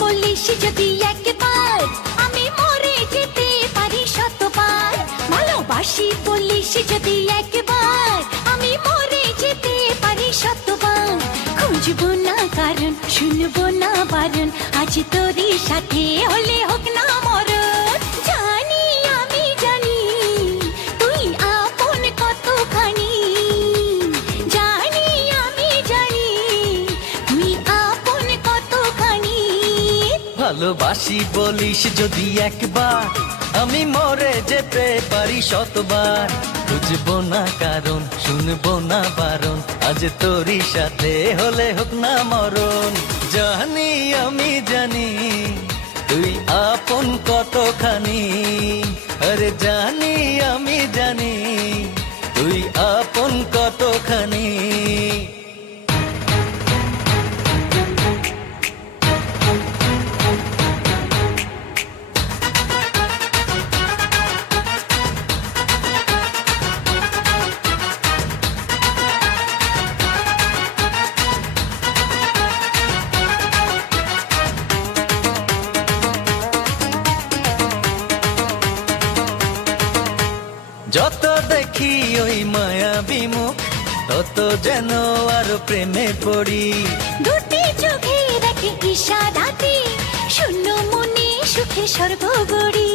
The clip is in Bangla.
বলিস যদি একবার আমি মরে যেতে পারি শতবার। ভালোবাসি বলিস যদি একবার আমি মরে যেতে পারি শতবার। খুঁজবো না কারণ, শুনবো না বারণ, আজ তোরই সাথে হলে হোক না মরণ। জানি আমি জানি তুই আপন কতখানি, জানি আমি জানি তুই আপন কতখানি। ভালোবাসি বলিস যদি একবার আমি মরে যেতে পারি শতবার। খুঁজবো না কারণ, শুনবো না বারণ, আজ তোরই সাথে হলে হোক না মরণ। জানি আমি জানি তুই আপন কতখানি, আরে জানি আমি জানি তুই আপন কতখানি। যত দেখি ওই মায়াবী মুখ, তত যেন আরো প্রেমে পড়ি। দুটি চোখে রাখি ইশারাতে, শূন্য মনে সুখে স্বর্গ গড়ি।